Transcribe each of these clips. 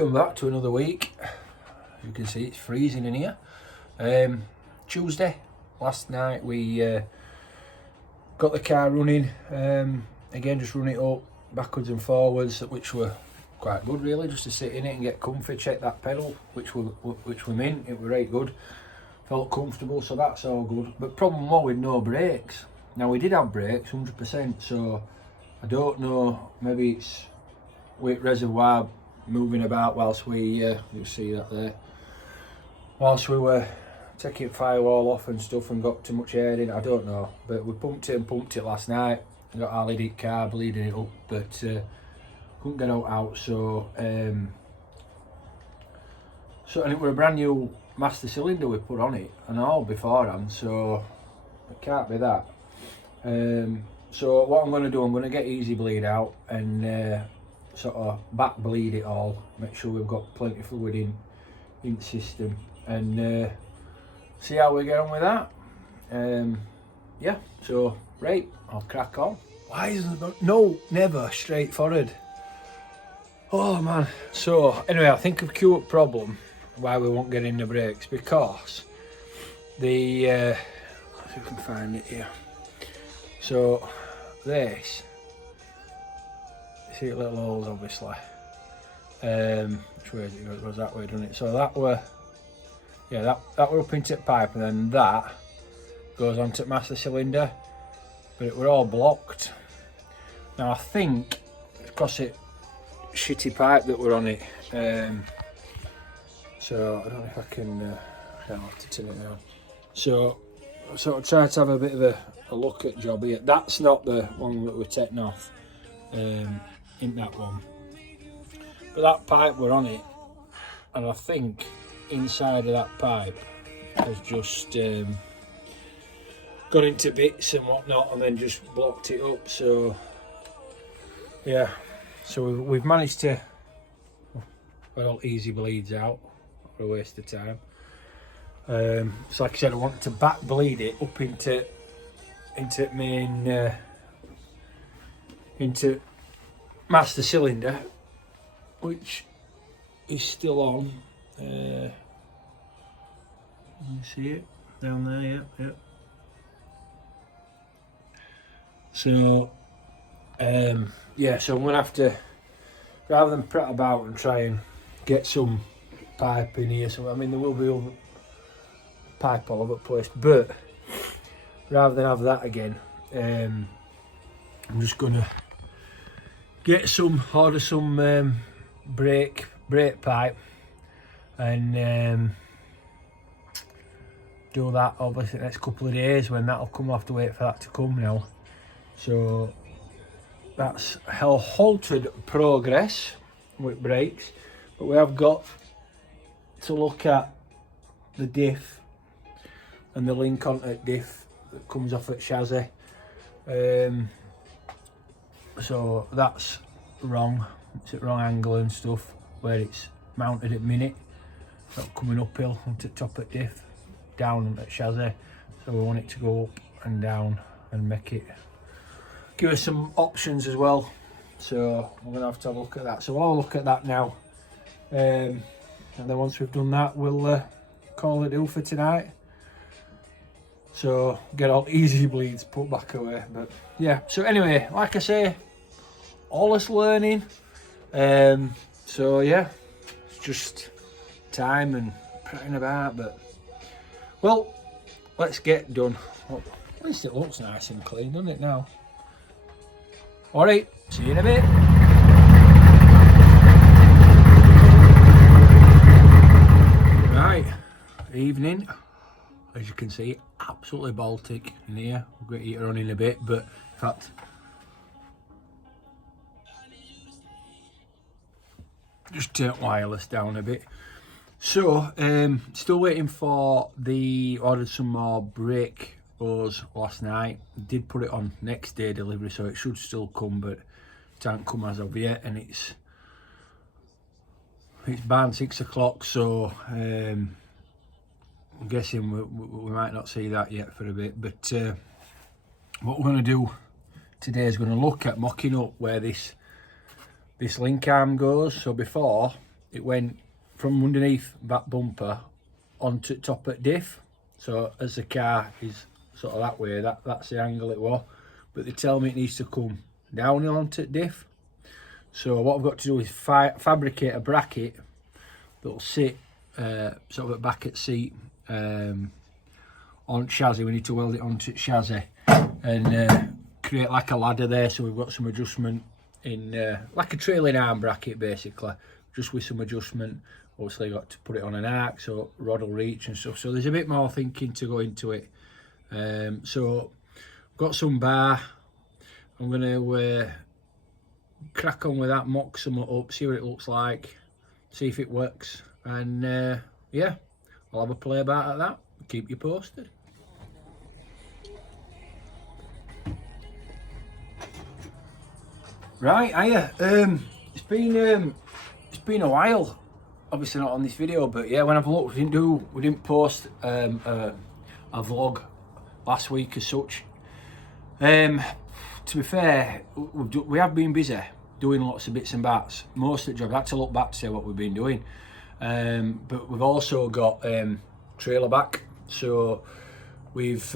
welcome back to another week. As you can see, it's freezing in here. Tuesday, last night we got the car running. Again, just run it up backwards and forwards, which were quite good really, just to sit in it and get comfy, check that pedal, which we're in. It were right good, felt comfortable, so that's all good. But problem was with no brakes. Now we did have brakes, 100%, so I don't know, maybe it's with reservoir moving about whilst we, you'll see that there, whilst we were taking firewall off and stuff and got too much air in, I don't know. But we pumped it last night, got our lead car bleeding it up, but couldn't get out, so and it were a brand new master cylinder we put on it and all beforehand, so it can't be that. So what I'm going to do, I'm going to get easy bleed out and sort of back bleed it all, make sure we've got plenty of fluid in the system, and see how we get on with that. Yeah, so right, I'll crack on. Why isn't it never straightforward? Oh man. So anyway, I think I've cured problem why we won't get in the brakes, because the let's see if we can find it here. So this, see the little holes obviously, which way is it? It goes that way, doesn't it? So that were, yeah, that were up into the pipe, and then that goes onto the master cylinder, but it were all blocked. Now I think it's because it shitty pipe that were on it, so I don't know if I can, I'll have to turn it now. So I sort of try to have a bit of a look at job here. That's not the one that we're taking off, in that one, but that pipe were on it, and I think inside of that pipe has just gone into bits and whatnot, and then just blocked it up. So yeah, so we've managed to, well, easy bleeds out, not a waste of time. So like I said, I want to back bleed it up into main, into master cylinder, which is still on. You see it down there, yeah. So yeah, so I'm gonna have to, rather than prat about and try and get some pipe in here, so I mean there will be other pipe all over the place, but rather than have that again, I'm just gonna order some brake pipe and do that obviously the next couple of days, when that'll come. I'll have to wait for that to come now. So that's how halted progress with brakes, but we have got to look at the diff and the link onto diff that comes off at chassis. So that's wrong, it's at wrong angle and stuff where it's mounted at minute, not coming uphill onto the top of diff, down at chassis. So we want it to go up and down and make it, give us some options as well. So we're going to have a look at that. So we'll have a look at that now, and then once we've done that, we'll call it do for tonight. So get all easy bleeds put back away. But yeah, so anyway, like I say, all this learning. So yeah, it's just time and prattling about, but well, let's get done. Well, at least it looks nice and clean, doesn't it now? Alright, see you in a bit. Right, evening. As you can see, absolutely Baltic in here. We'll get heater on in a bit, but in fact, just turn wireless down a bit. So, still waiting for ordered some more brake hose last night. Did put it on next day delivery, so it should still come, but it hasn't come as of yet, and it's bang 6 o'clock, so I'm guessing we might not see that yet for a bit. But what we're going to do today is going to look at mocking up where this link arm goes. So before, it went from underneath back bumper onto top at diff. So as the car is sort of that way, that's the angle it was. But they tell me it needs to come down onto diff. So what I've got to do is fabricate a bracket that'll sit sort of at back at seat on chassis. We need to weld it onto chassis and create like a ladder there, so we've got some adjustment in like a trailing arm bracket basically, just with some adjustment. Obviously got to put it on an arc so rod will reach and stuff, so there's a bit more thinking to go into it. So got some bar, I'm going to crack on with that, mock some up, see what it looks like, see if it works, and yeah, I'll have a play about at that, keep you posted. Right, hiya. It's been a while. Obviously not on this video, but yeah, when I've looked, we didn't post a vlog last week as such. To be fair, we have been busy doing lots of bits and bats. Most of the job, I had to look back to see what we've been doing. But we've also got trailer back, so we've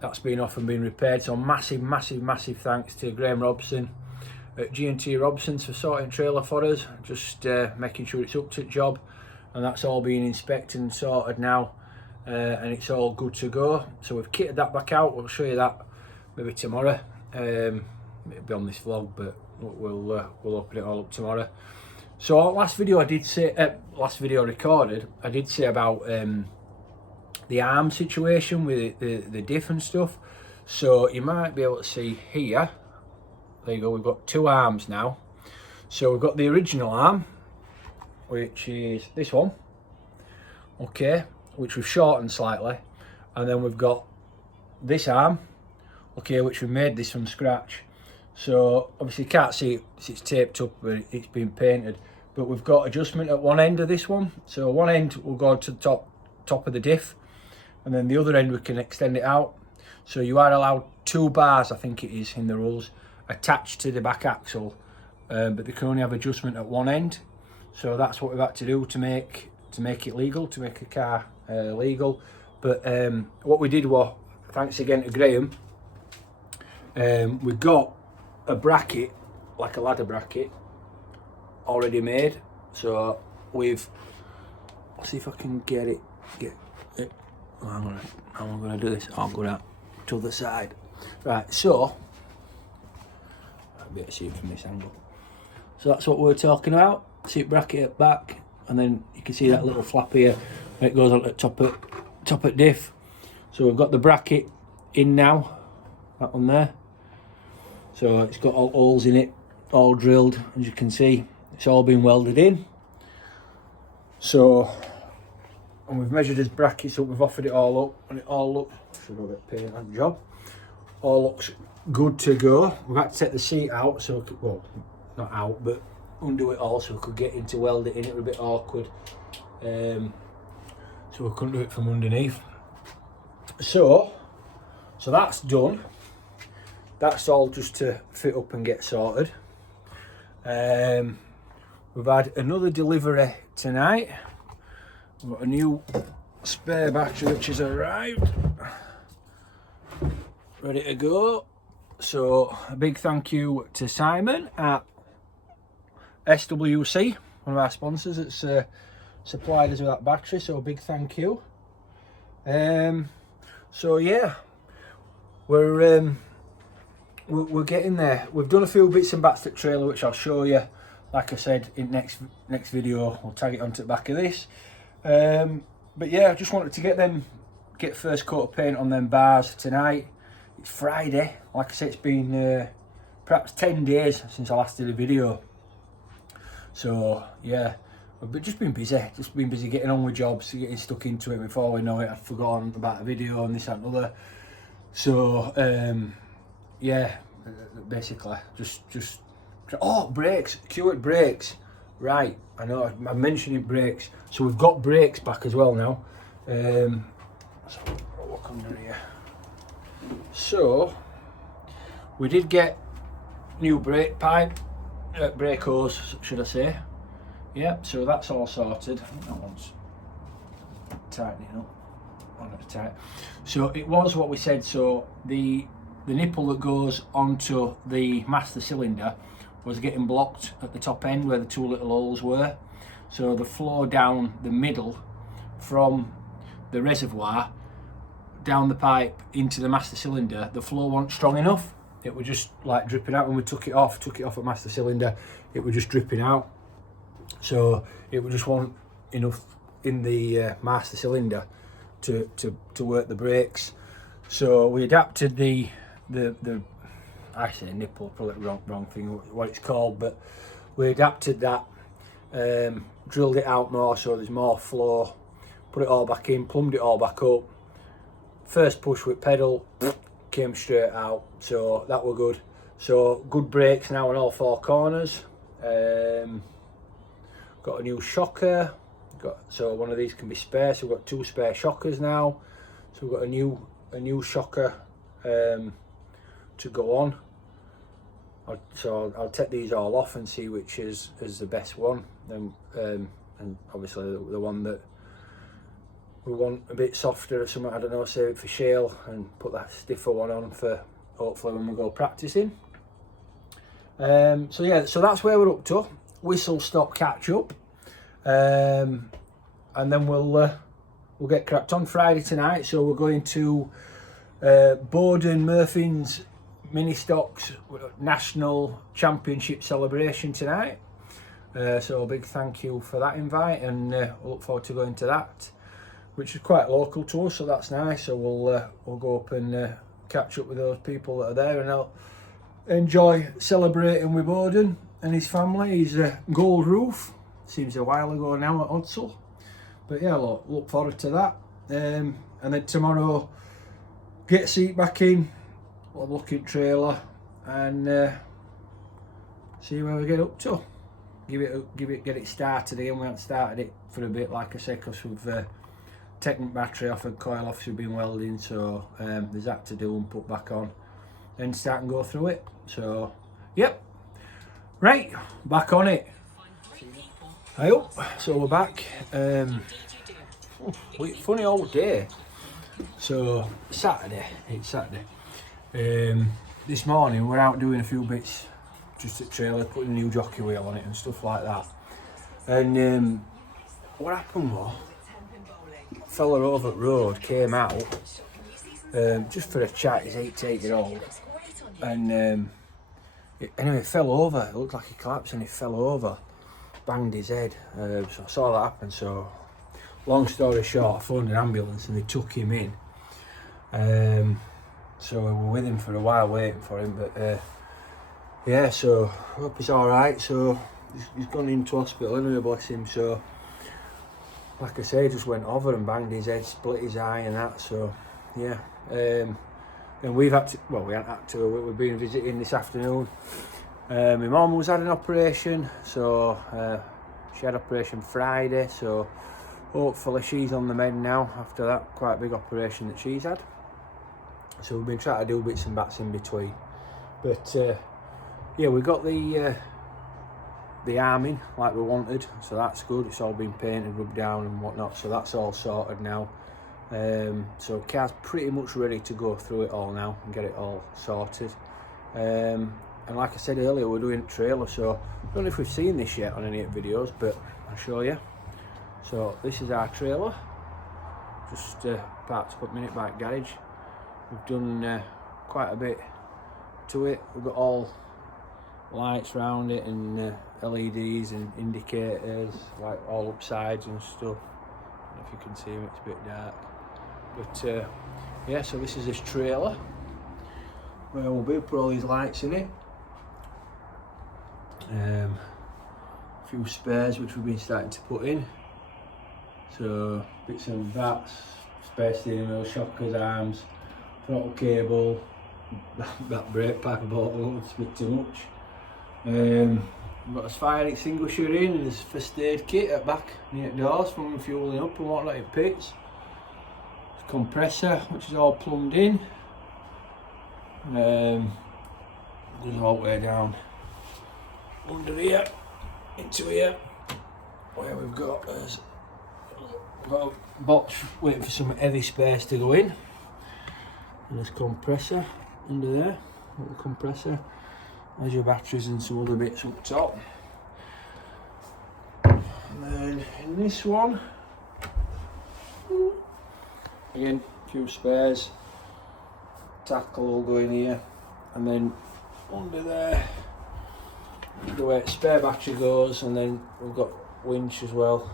that's been off and been repaired. So massive thanks to Graham Robson at G&T Robson's for sorting trailer for us, just making sure it's up to the job, and that's all been inspected and sorted now, and it's all good to go. So we've kitted that back out. We'll show you that maybe tomorrow. It'll be on this vlog, but we'll open it all up tomorrow. So last video I did say, last video recorded, I did say about the arm situation with the diff and stuff. So you might be able to see here. There you go, we've got two arms now. So we've got the original arm, which is this one, okay, which we've shortened slightly, and then we've got this arm, okay, which we made this from scratch. So obviously you can't see it, it's taped up, but it's been painted. But we've got adjustment at one end of this one. So one end will go to the top of the diff, and then the other end we can extend it out. So you are allowed 2 bars, I think it is in the rules, attached to the back axle, but they can only have adjustment at one end. So that's what we've had to do to make it legal, to make a car legal. But what we did was, thanks again to Graham, we got a bracket, like a ladder bracket, already made. So we've, I'll see if I can get it. Oh, how am I going to do this? I'll go down to the side. Right, so I'll be able to see it from this angle. So that's what we're talking about. Seat bracket at back, and then you can see that little flap here where it goes on the top at diff. So we've got the bracket in now, that one there. So it's got all holes in it, all drilled, as you can see. It's all been welded in. So, and we've measured his brackets up, we've offered it all up, and it all looks, should have got paint on the job, all looks good to go. We've had to take the seat out, so, well, not out, but undo it all so we could get into weld it in. It was a bit awkward, so we couldn't do it from underneath. So that's done. That's all just to fit up and get sorted. We've had another delivery tonight. We've got a new spare battery which has arrived, ready to go. So a big thank you to Simon at SWC, one of our sponsors, that's supplied us with that battery, so a big thank you. So yeah, we're getting there. We've done a few bits and bats to the trailer, which I'll show you. Like I said, in next video, we'll tag it onto the back of this. But yeah, I just wanted to get first coat of paint on them bars tonight. It's Friday. Like I said, it's been perhaps 10 days since I last did a video. So yeah, we've just been busy getting on with jobs, getting stuck into it. Before we know it, I'd forgotten about the video and this and another. So yeah, basically just oh, brakes, Keyword brakes, right, I know I'm mentioning brakes, so we've got brakes back as well now. So I'll look under here. So we did get new brake pipe, brake hose should I say, yeah, so that's all sorted. That one's tightening up. Tight. So it was what we said. So the nipple that goes onto the master cylinder was getting blocked at the top end where the two little holes were. So the flow down the middle from the reservoir down the pipe into the master cylinder, the flow wasn't strong enough. It was just like dripping out when we took it off at master cylinder. It was just dripping out. So it was just wasn't enough in the master cylinder to work the brakes. So we adapted the I say nipple, probably the wrong thing what it's called, but we adapted that, drilled it out more so there's more flow, put it all back in, plumbed it all back up. First push with pedal, came straight out, so that were good. So good brakes now on all four corners. Got a new shocker. So one of these can be spare, so we've got 2 spare shockers now. So we've got a new shocker to go on. I'll take these all off and see which is the best one. And obviously the one that we want a bit softer or something, I don't know, save it for shale and put that stiffer one on for hopefully when we go practicing. So yeah, so that's where we're up to. Whistle stop catch up. And then we'll get cracked on Friday tonight. So we're going to Bowden Murphy's Mini Stocks National Championship celebration tonight. So a big thank you for that invite, and we'll look forward to going to that, which is quite local to us, so that's nice. So we'll go up and catch up with those people that are there, and I'll enjoy celebrating with Bowden and his family. He's Gold Roof. Seems a while ago now at Odsel, but yeah, look forward to that. And then tomorrow, get seat back in, we'll look at trailer and see where we get up to. Get it started again. We haven't started it for a bit, like I said, because we've taken battery off and coil off. We've been welding, so there's that to do and put back on, then start and go through it. So yep, right, back on it. Hi up, so we're back. Funny old day. So Saturday, it's Saturday. This morning we're out doing a few bits just at trailer, putting a new jockey wheel on it and stuff like that. And what happened was, a fella over at road came out just for a chat. He's 88-year-old, and anyway, fell over. It looked like he collapsed and he fell over. Banged his head, so I saw that happen. So long story short, I phoned an ambulance and they took him in. So we were with him for a while waiting for him, but yeah, so I hope he's alright. So he's gone into hospital anyway, bless him. So like I say, just went over and banged his head, split his eye and that. So yeah, and we've had to, well, we haven't had to, we've been visiting this afternoon. My mum was had an operation, so she had operation Friday, so hopefully she's on the mend now after that quite big operation that she's had. So we've been trying to do bits and bats in between, but yeah, we got the arm in like we wanted, so that's good. It's all been painted, rubbed down and whatnot, so that's all sorted now. So car's pretty much ready to go through it all now and get it all sorted. And like I said earlier, we're doing a trailer, so I don't know if we've seen this yet on any of the videos, but I'll show you. So this is our trailer, just parked up at Minute Bike Garage. We've done quite a bit to it. We've got all lights around it and LEDs and indicators, like all upsides and stuff. I don't know if you can see them, it's a bit dark. But yeah, so this is this trailer where we'll put all these lights in it. A few spares which we've been starting to put in. So bits and bats, spare steering wheel, shockers, arms, throttle cable, that brake pipe I bought, it's a bit too much. We've got a fire extinguisher in, and there's a first aid kit at back near the doors for when we're fueling up and whatnot in pits. There's a compressor which is all plumbed in. Goes all the way down under here, into here. where we've got is a box waiting for some heavy space to go in. And there's compressor under there, little compressor. There's your batteries and some other bits up top. And then in this one, again, a few spares. Tackle will go in here, and then under there, the way spare battery goes, and then we've got winch as well.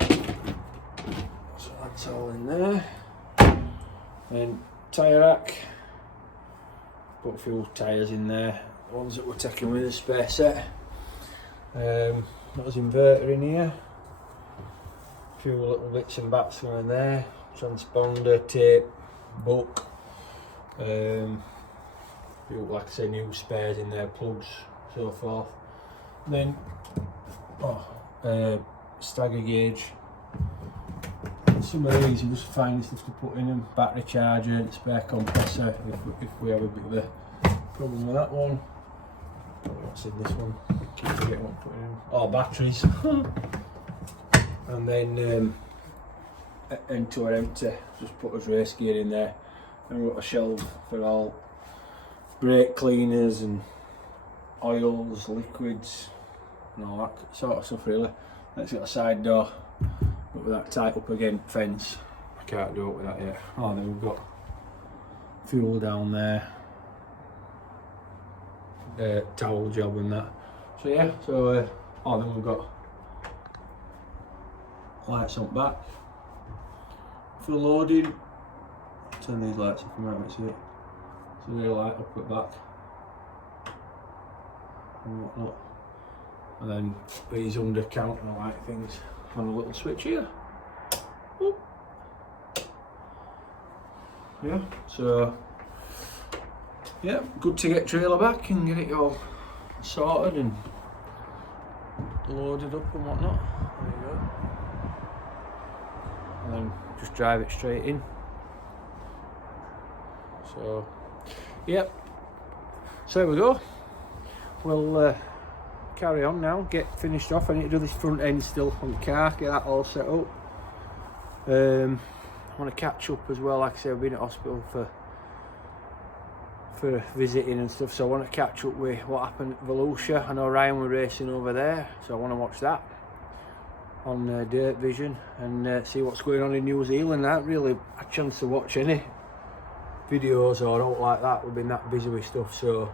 So that's all in there. Then tyre rack, put a few tyres in there, the ones that we're taking with the spare set. That was inverter in here, a few little bits and bats going there, transponder, tape, book, few, like I say, new spares in there, plugs, so forth. And then stagger gauge. Some of these are just finding stuff to put in them, battery charger, spare compressor if we have a bit of a problem with that one. What's in this one? Keep forgetting what to put in. Oh, batteries. And then into our empty, just put a race gear in there, and we've got a shelf for all brake cleaners and oils, liquids and all that sort of stuff really. That's got a side door, but with that tight up against fence, I can't do it with that yet. Oh, then we've got fuel down there, towel job and that. So yeah, so then we've got lights on back for loading. Turn these lights off, you might see it. So they light up at back and whatnot. And then these under counter light things on a little switch here. Whoop. Yeah, so yeah, good to get trailer back and get it all sorted and loaded up and whatnot. There you go. And then just drive it straight in. So, yep. So there we go. We'll carry on now, get finished off. I need to do this front end still on the car, get that all set up. I want to catch up as well. Like I say, I've been at hospital for visiting and stuff, so I want to catch up with what happened at Volusia. I know Ryan were racing over there, so I want to watch that on Dirt Vision and see what's going on in New Zealand. I haven't really had a chance to watch any videos or out like that. We've been that busy with stuff, so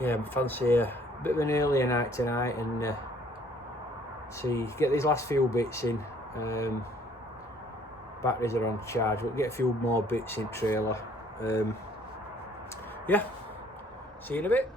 yeah, I fancy a bit of an earlier night tonight and get these last few bits in. Batteries are on charge, we'll get a few more bits in trailer. Yeah, see you in a bit.